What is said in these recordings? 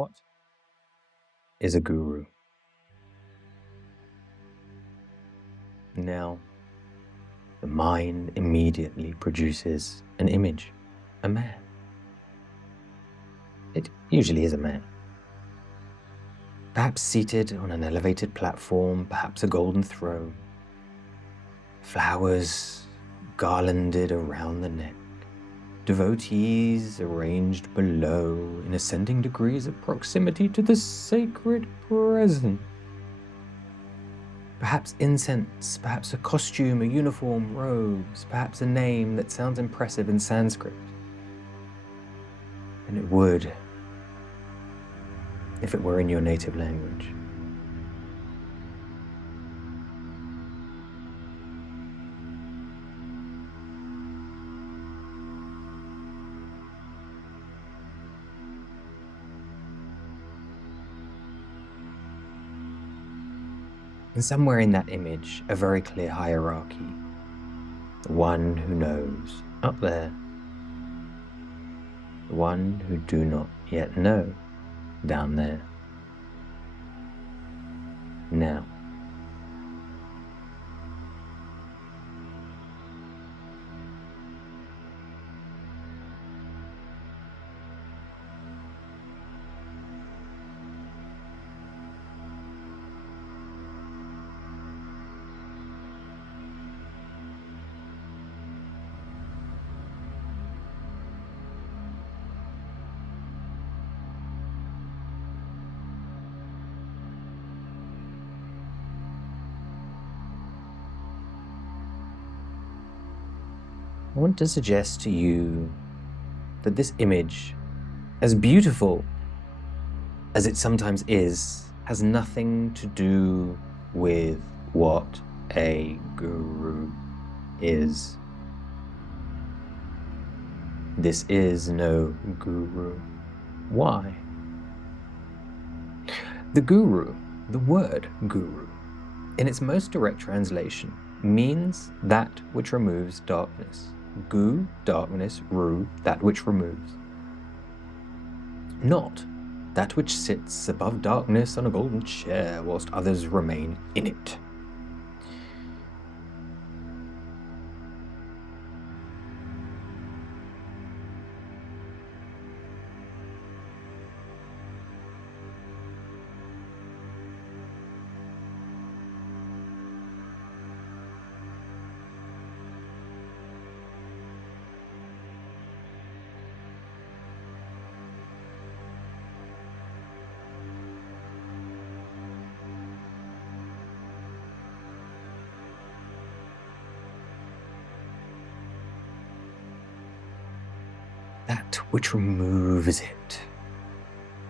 What is a guru? Now, the mind immediately produces an image, a man. It usually is a man. Perhaps seated on an elevated platform, perhaps a golden throne, flowers garlanded around the neck, devotees arranged below in ascending degrees of proximity to the sacred presence. Perhaps incense, perhaps a costume, a uniform, robes, perhaps a name that sounds impressive in Sanskrit. And it would if it were in your native language. And somewhere in that image, a very clear hierarchy. The one who knows, up there. The one who do not yet know, down there. Now. I want to suggest to you that this image, as beautiful as it sometimes is, has nothing to do with what a guru is. This is no guru. Why? The guru, the word guru, in its most direct translation, means that which removes darkness. Gu, darkness, ru, that which removes. Not that which sits above darkness on a golden chair whilst others remain in it. That which removes it.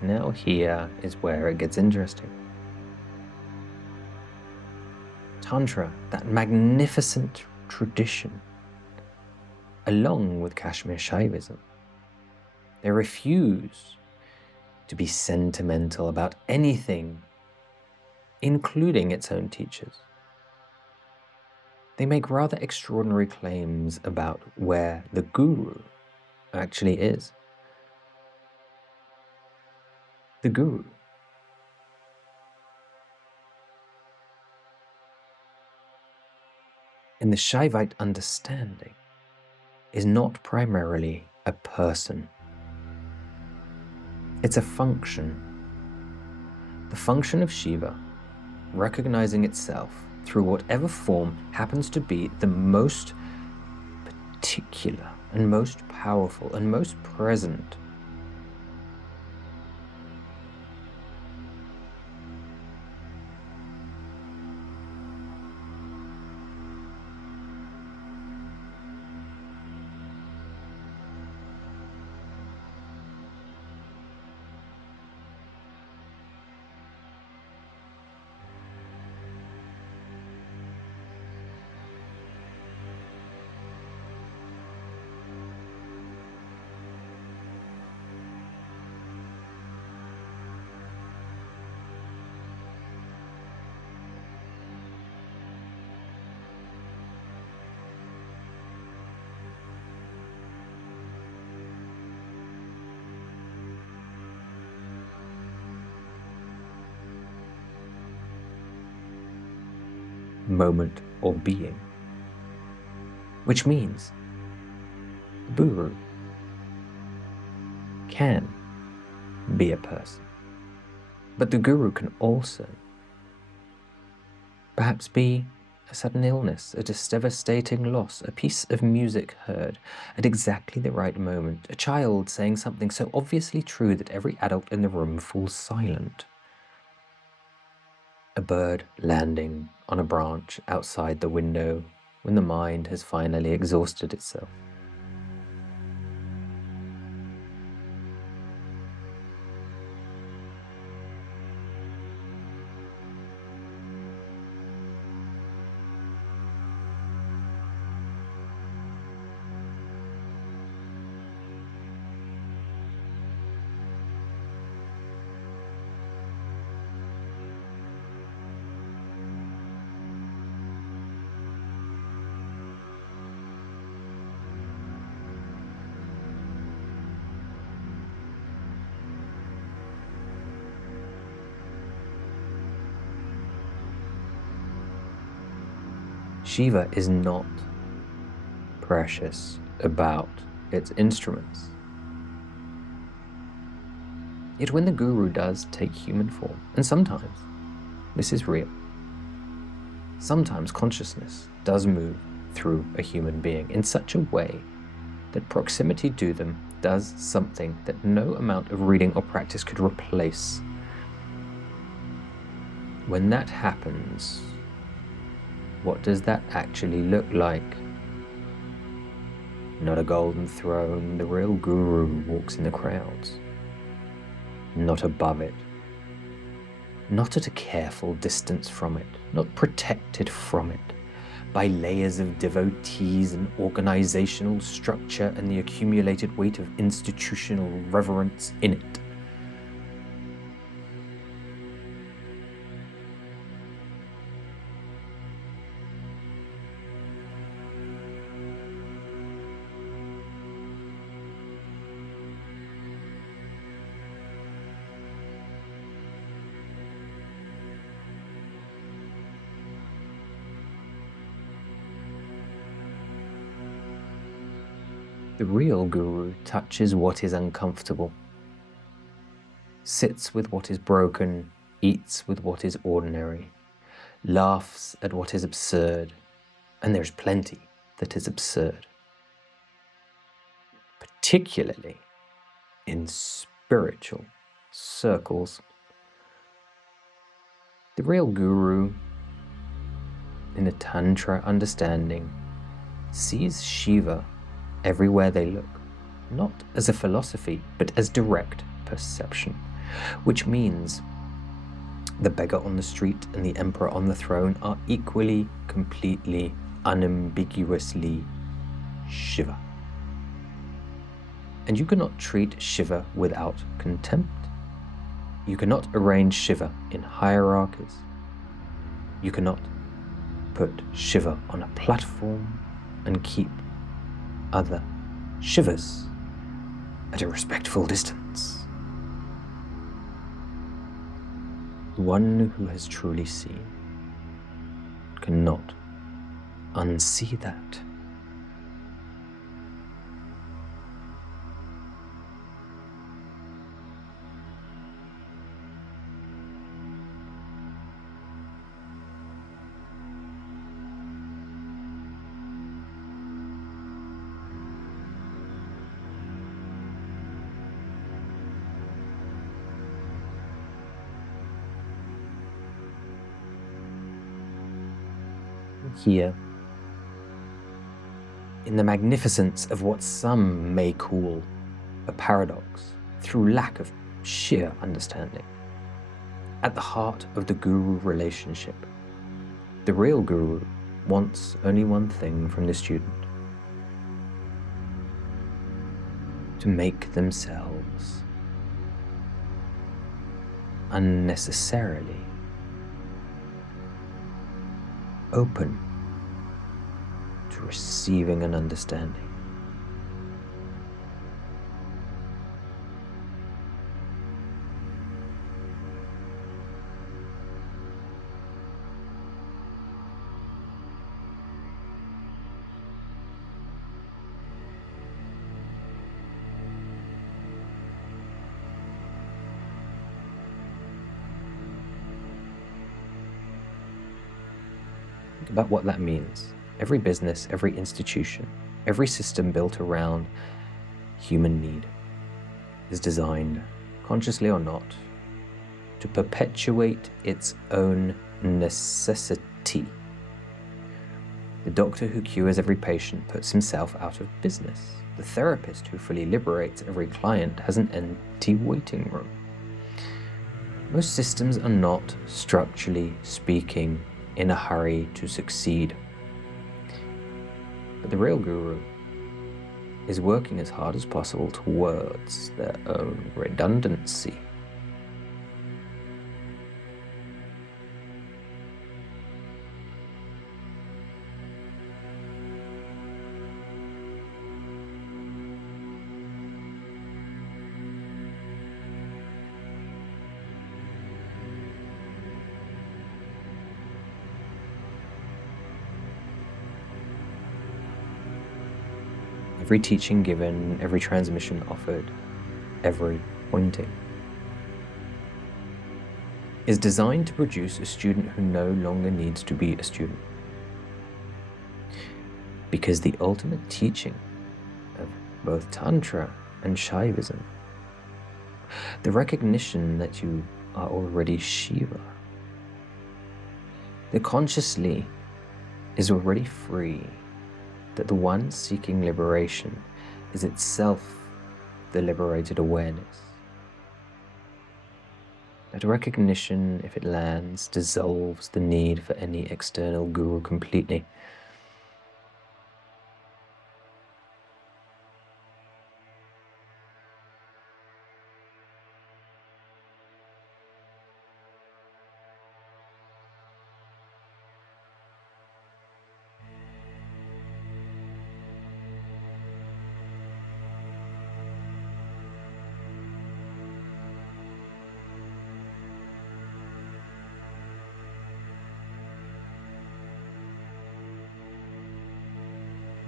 Now here is where it gets interesting. Tantra, that magnificent tradition, along with Kashmir Shaivism, they refuse to be sentimental about anything, including its own teachers. They make rather extraordinary claims about where the guru actually is. The guru. In the Shaivite understanding, is not primarily a person. It's a function. The function of Shiva, recognizing itself through whatever form happens to be the most particular and most powerful and most present. moment, or being. Which means the guru can be a person. But the guru can also perhaps be a sudden illness, a devastating loss, a piece of music heard at exactly the right moment, a child saying something so obviously true that every adult in the room falls silent, a bird landing on a branch outside the window when the mind has finally exhausted itself. Shiva is not precious about its instruments. Yet when the guru does take human form, and sometimes this is real, sometimes consciousness does move through a human being in such a way that proximity to them does something that no amount of reading or practice could replace. When that happens, what does that actually look like? Not a golden throne, the real guru walks in the crowds. Not above it. Not at a careful distance from it, not protected from it by layers of devotees and organizational structure and the accumulated weight of institutional reverence in it. The real guru touches what is uncomfortable, sits with what is broken, eats with what is ordinary, laughs at what is absurd, and there's plenty that is absurd, particularly in spiritual circles. The real guru, in the Tantra understanding, sees Shiva everywhere they look, not as a philosophy, but as direct perception, which means the beggar on the street and the emperor on the throne are equally, completely, unambiguously Shiva. And you cannot treat Shiva without contempt. You cannot arrange Shiva in hierarchies. You cannot put Shiva on a platform and keep other Shivas at a respectful distance. The one who has truly seen cannot unsee that. Here, in the magnificence of what some may call a paradox, through lack of sheer understanding, at the heart of the guru relationship, the real guru wants only one thing from the student: to make themselves unnecessarily open to receiving an understanding. about what that means. Every business, every institution, every system built around human need is designed, consciously or not, to perpetuate its own necessity. The doctor who cures every patient puts himself out of business. The therapist who fully liberates every client has an empty waiting room. Most systems are not, structurally speaking, in a hurry to succeed. But the real guru is working as hard as possible towards their own redundancy. Every teaching given, every transmission offered, every pointing is designed to produce a student who no longer needs to be a student. Because the ultimate teaching of both Tantra and Shaivism, the recognition that you are already Shiva, the consciously is already free, that the one seeking liberation is itself the liberated awareness. That recognition, if it lands, dissolves the need for any external guru completely.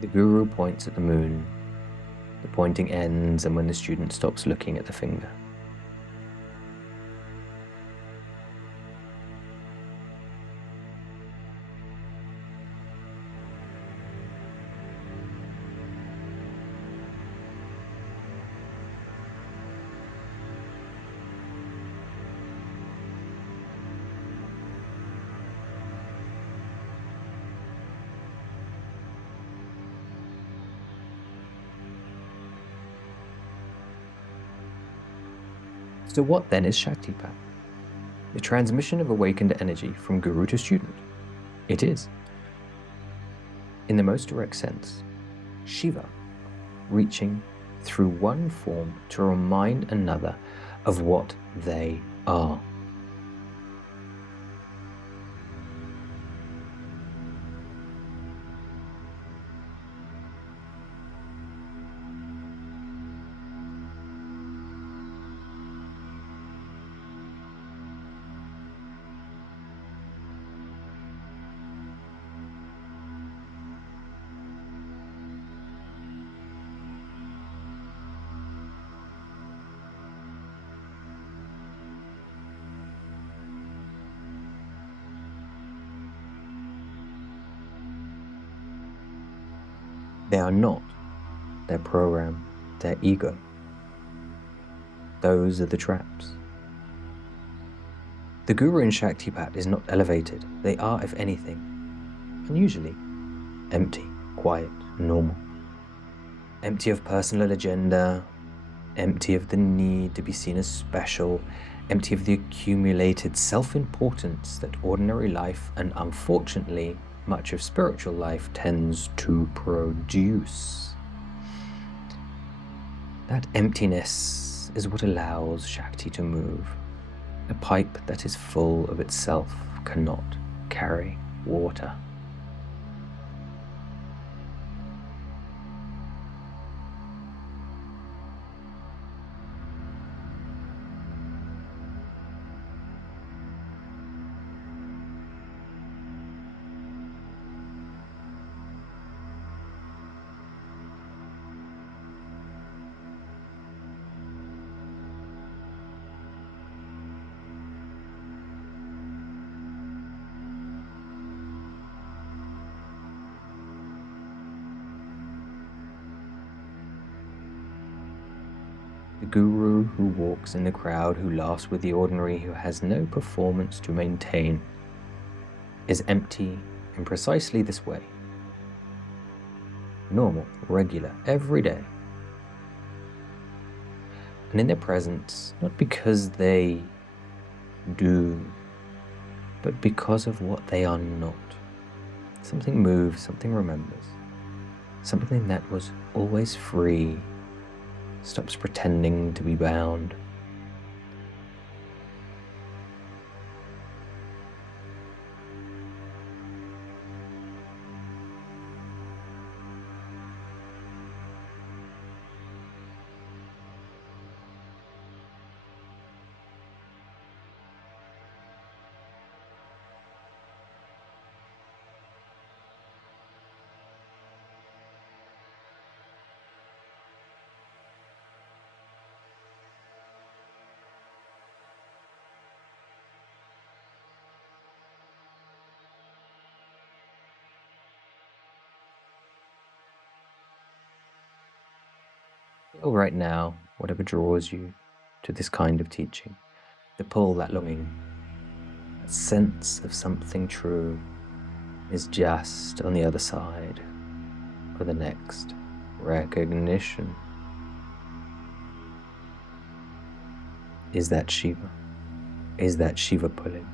The guru points at the moon. The pointing ends, and when the student stops looking at the finger. So what then is Shaktipat? The transmission of awakened energy from guru to student. It is, in the most direct sense, Shiva reaching through one form to remind another of what they are. They are not their program, their ego. Those are the traps. The guru in Shaktipat is not elevated. They are, if anything, unusually, empty, quiet, normal. Empty of personal agenda, empty of the need to be seen as special, empty of the accumulated self-importance that ordinary life and, unfortunately, much of spiritual life tends to produce. That emptiness is what allows Shakti to move. A pipe that is full of itself cannot carry water. The guru who walks in the crowd, who laughs with the ordinary, who has no performance to maintain, is empty in precisely this way. Normal, regular, every day. And in their presence, not because they do, but because of what they are not. Something moves, something remembers. Something that was always free stops pretending to be bound. Feel right now whatever draws you to this kind of teaching. The pull, that longing, that sense of something true is just on the other side of the next recognition. Is that Shiva? Is that Shiva pulling?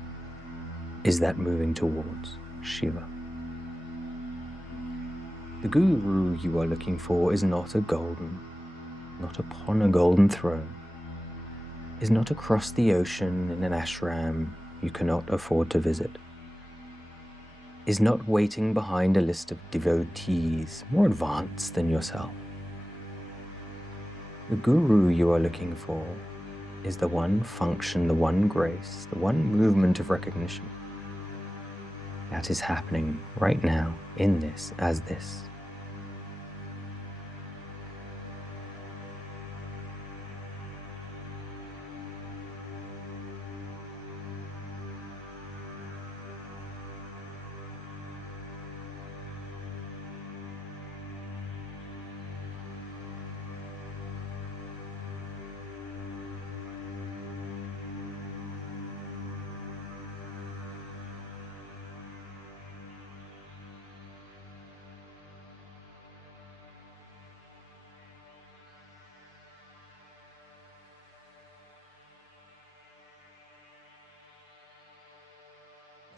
Is that moving towards Shiva? The guru you are looking for is not upon a golden throne, is not across the ocean in an ashram you cannot afford to visit, is not waiting behind a list of devotees more advanced than yourself. The guru you are looking for is the one function, the one grace, the one movement of recognition that is happening right now in this as this.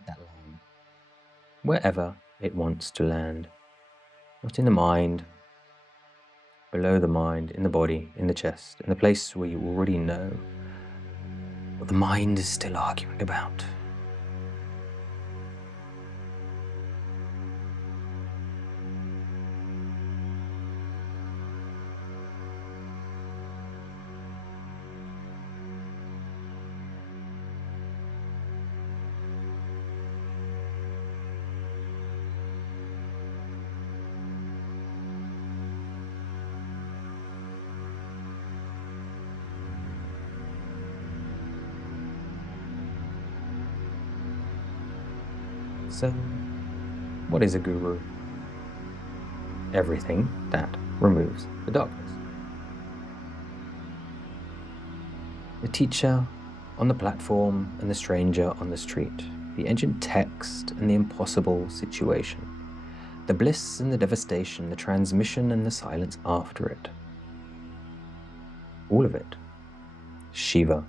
That land, wherever it wants to land, not in the mind, below the mind, in the body, in the chest, in the place where you already know what the mind is still arguing about. So, what is a guru? Everything that removes the darkness. The teacher on the platform and the stranger on the street. The ancient text and the impossible situation. The bliss and the devastation, the transmission and the silence after it. All of it. Shiva,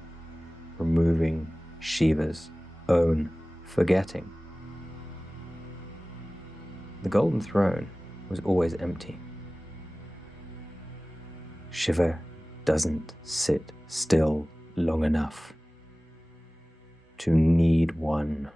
removing Shiva's own forgetting. The golden throne was always empty. Shiva doesn't sit still long enough to need one.